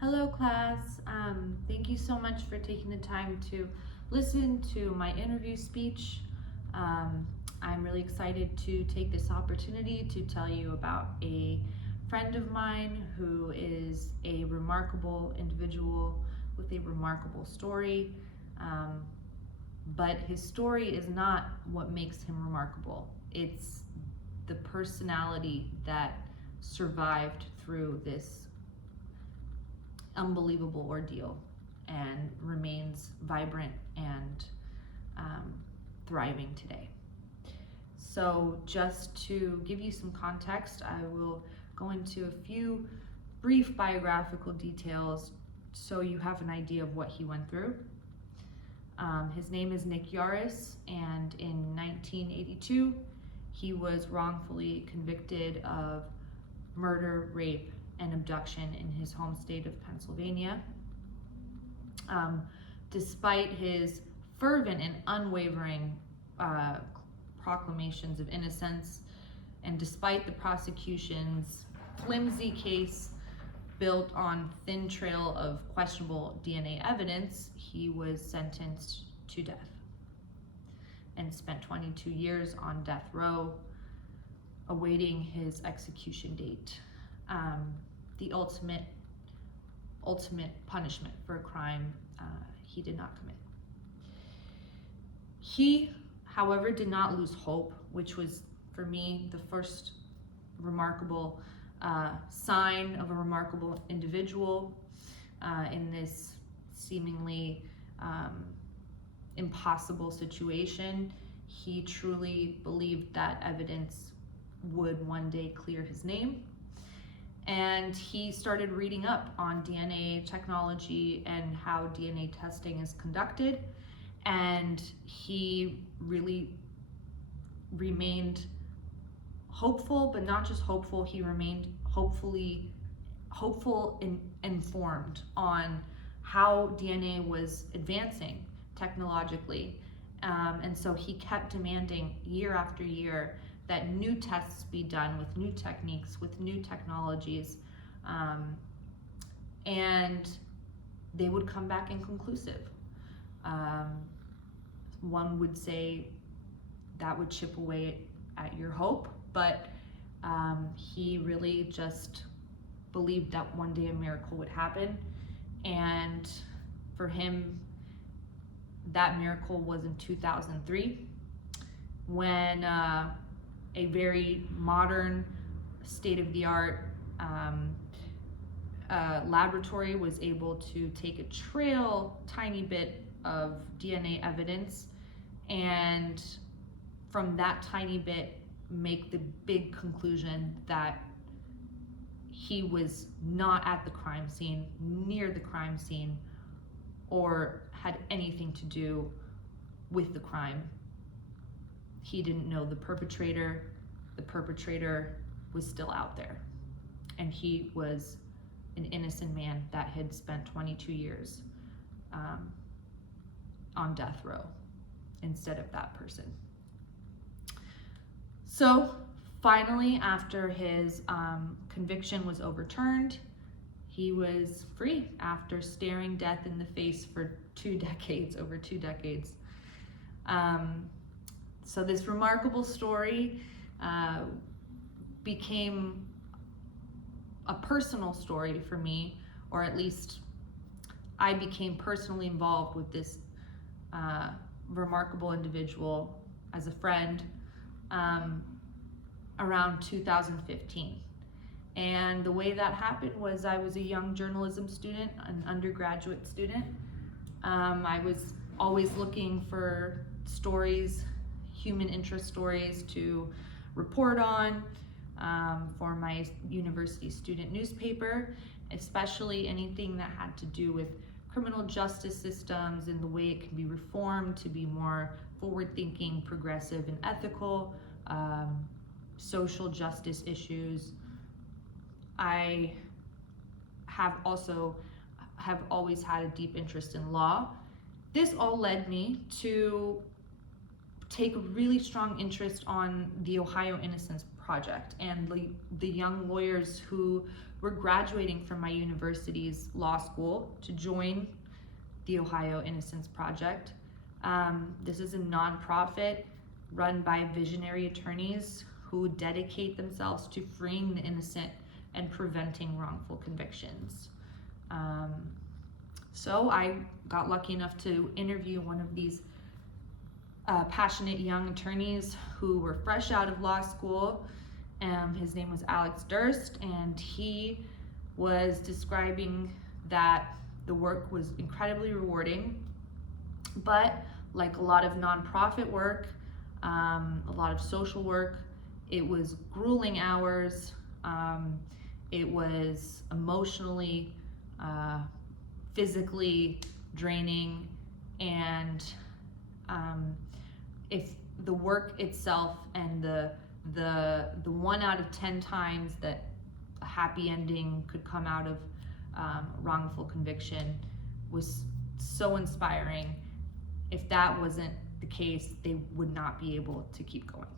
Hello class, thank you so much for taking the time to listen to my interview speech. I'm really excited to take this opportunity to tell you about a friend of mine who is a remarkable individual with a remarkable story. But his story is not what makes him remarkable. It's the personality that survived through this unbelievable ordeal and remains vibrant and thriving today. So just to give you some context, I will go into a few brief biographical details so you have an idea of what he went through. His name is Nick Yaris, and in 1982 he was wrongfully convicted of murder, rape, and abduction in his home state of Pennsylvania. Despite his fervent and unwavering proclamations of innocence, and despite the prosecution's flimsy case built on thin trail of questionable DNA evidence, he was sentenced to death and spent 22 years on death row awaiting his execution date. The ultimate punishment for a crime he did not commit. He, however, did not lose hope, which was, for me, the first remarkable sign of a remarkable individual in this seemingly impossible situation. He truly believed that evidence would one day clear his name. And he started reading up on DNA technology and how DNA testing is conducted. And he really remained hopeful, but not just hopeful, he remained hopeful and informed on how DNA was advancing technologically. And so he kept demanding year after year that new tests be done with new techniques, with new technologies, and they would come back inconclusive. One would say that would chip away at your hope, but he really just believed that one day a miracle would happen, and for him, that miracle was in 2003 when a very modern, state-of-the-art laboratory was able to take a tiny bit of DNA evidence, and from that tiny bit make the big conclusion that he was not at the crime scene, near the crime scene, or had anything to do with the crime. He didn't know the perpetrator was still out there, and he was an innocent man that had spent 22 years on death row instead of that person. So finally, after his conviction was overturned, he was free after staring death in the face for over 2 decades. So this remarkable story became a personal story for me, or at least I became personally involved with this remarkable individual as a friend around 2015. And the way that happened was I was a young journalism student, an undergraduate student. I was always looking for stories, human interest stories to report on for my university student newspaper, especially anything that had to do with criminal justice systems and the way it can be reformed to be more forward-thinking, progressive, and ethical, social justice issues. I have always had a deep interest in law. This all led me to take a really strong interest on the Ohio Innocence Project and the young lawyers who were graduating from my university's law school to join the Ohio Innocence Project. This is a nonprofit run by visionary attorneys who dedicate themselves to freeing the innocent and preventing wrongful convictions. So I got lucky enough to interview one of these passionate young attorneys who were fresh out of law school. His name was Alex Durst, and he was describing that the work was incredibly rewarding, but like a lot of nonprofit work, a lot of social work, it was grueling hours, it was emotionally, physically draining, and if the work itself and the 1 out of 10 times that a happy ending could come out of wrongful conviction was so inspiring, if that wasn't the case, they would not be able to keep going.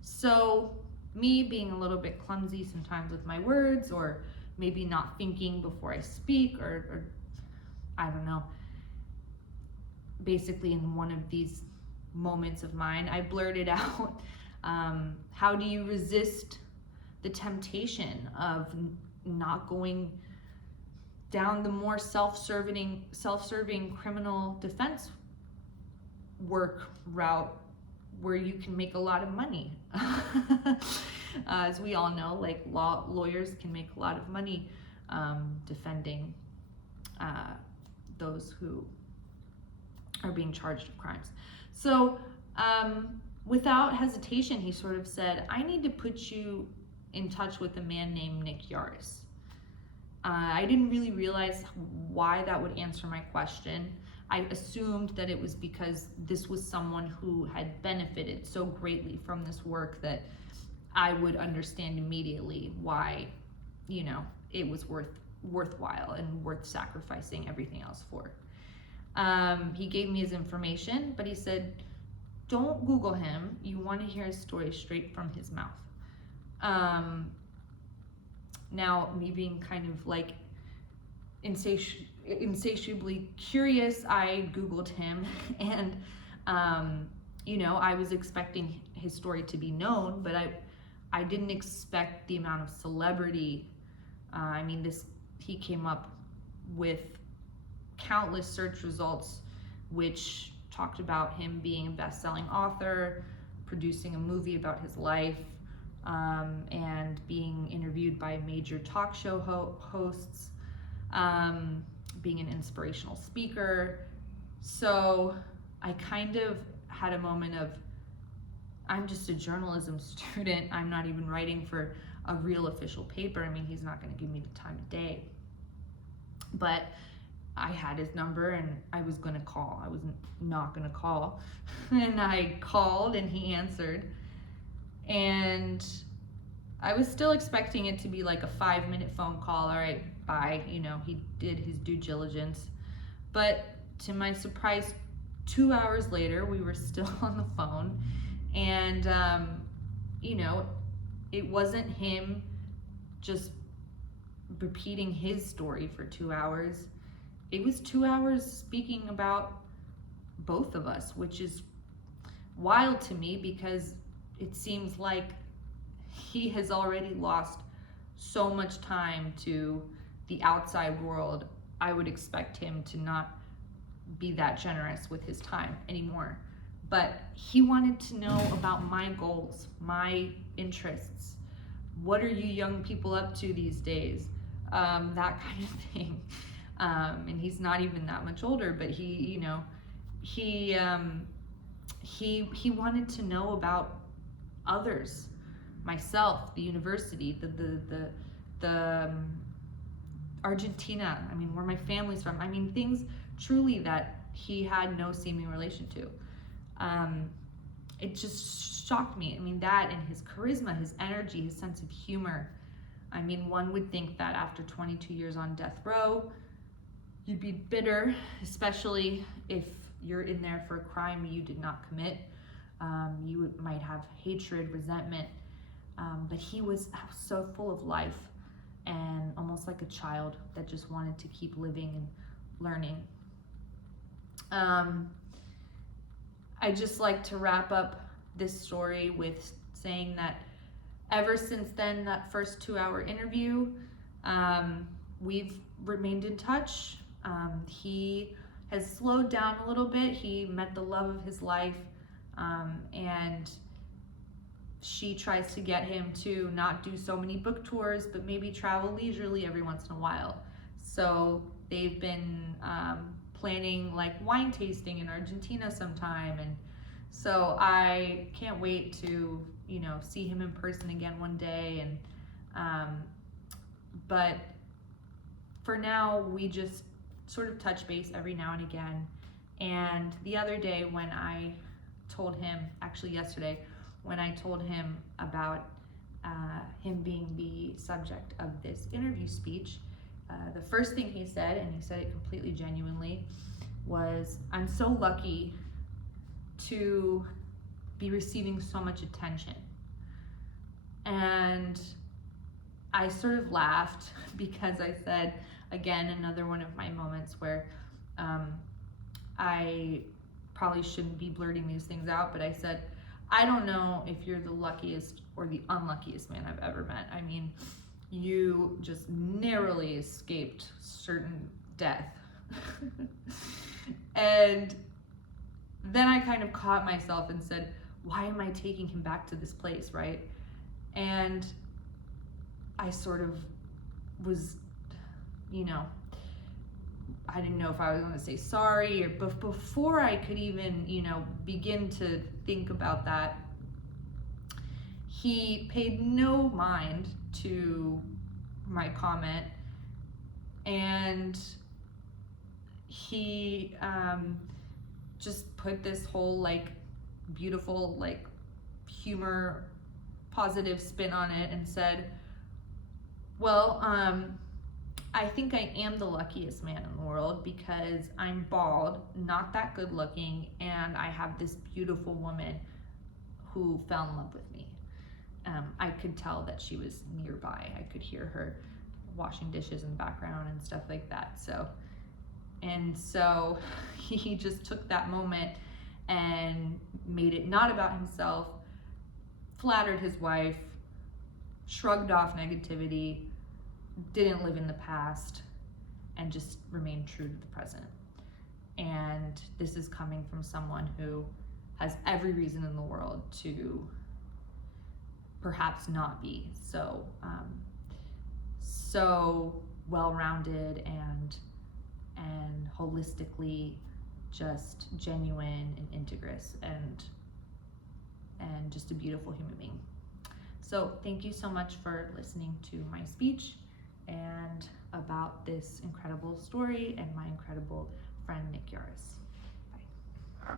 So me being a little bit clumsy sometimes with my words, or maybe not thinking before I speak, or I don't know, basically in one of these moments of mine, I blurted out, how do you resist the temptation of not going down the more self-serving criminal defense work route where you can make a lot of money? As we all know, like lawyers can make a lot of money defending those who are being charged with crimes. So without hesitation, he sort of said, I need to put you in touch with a man named Nick Yaris. I didn't really realize why that would answer my question. I assumed that it was because this was someone who had benefited so greatly from this work that I would understand immediately why, it was worthwhile and worth sacrificing everything else for. He gave me his information, but he said, don't Google him. You want to hear his story straight from his mouth. Now, me being kind of like insatiably curious, I Googled him, and I was expecting his story to be known, but I didn't expect the amount of celebrity. He came up with countless search results which talked about him being a best-selling author, producing a movie about his life, and being interviewed by major talk show hosts, being an inspirational speaker. So I kind of had a moment of, I'm just a journalism student. I'm not even writing for a real official paper. He's not going to give me the time of day. But I had his number and I was going to call. I was not going to call. And I called and he answered. And I was still expecting it to be like a 5-minute phone call. All right, bye. He did his due diligence. But to my surprise, 2 hours later, we were still on the phone. And, it wasn't him just repeating his story for 2 hours. It was 2 hours speaking about both of us, which is wild to me because it seems like he has already lost so much time to the outside world. I would expect him to not be that generous with his time anymore. But he wanted to know about my goals, my interests. What are you young people up to these days? That kind of thing. And he's not even that much older, but he wanted to know about others, myself, the university, the Argentina. Where my family's from. Things truly that he had no seeming relation to. It just shocked me. That and his charisma, his energy, his sense of humor. One would think that after 22 years on death row, you'd be bitter, especially if you're in there for a crime you did not commit. You might have hatred, resentment, but he was so full of life. and almost like a child that just wanted to keep living and learning. I just like to wrap up this story with saying that ever since then, that first 2-hour interview, we've remained in touch. He has slowed down a little bit. He met the love of his life, and she tries to get him to not do so many book tours, but maybe travel leisurely every once in a while. So they've been planning like wine tasting in Argentina sometime, and so I can't wait to, you know, see him in person again one day. And but for now, we just sort of touch base every now and again. And the other day when I told him, actually yesterday, when I told him about him being the subject of this interview speech, the first thing he said, and he said it completely genuinely, was, "I'm so lucky to be receiving so much attention." And I sort of laughed because I said, again, another one of my moments where I probably shouldn't be blurting these things out, but I said, I don't know if you're the luckiest or the unluckiest man I've ever met. I mean, you just narrowly escaped certain death. And then I kind of caught myself and said, why am I taking him back to this place, right? And I sort of was, you know, I didn't know if I was going to say sorry, or before I could even, you know, begin to think about that, he paid no mind to my comment, and he just put this whole like beautiful like humor, positive spin on it, and said, well, I think I am the luckiest man in the world because I'm bald, not that good looking, and I have this beautiful woman who fell in love with me. I could tell that she was nearby. I could hear her washing dishes in the background and stuff like that. So he just took that moment and made it not about himself, flattered his wife, shrugged off negativity, didn't live in the past, and just remained true to the present. And this is coming from someone who has every reason in the world to perhaps not be so well-rounded and holistically just genuine and integrous and just a beautiful human being. So thank you so much for listening to my speech and about this incredible story and my incredible friend, Nick Yaris. Bye.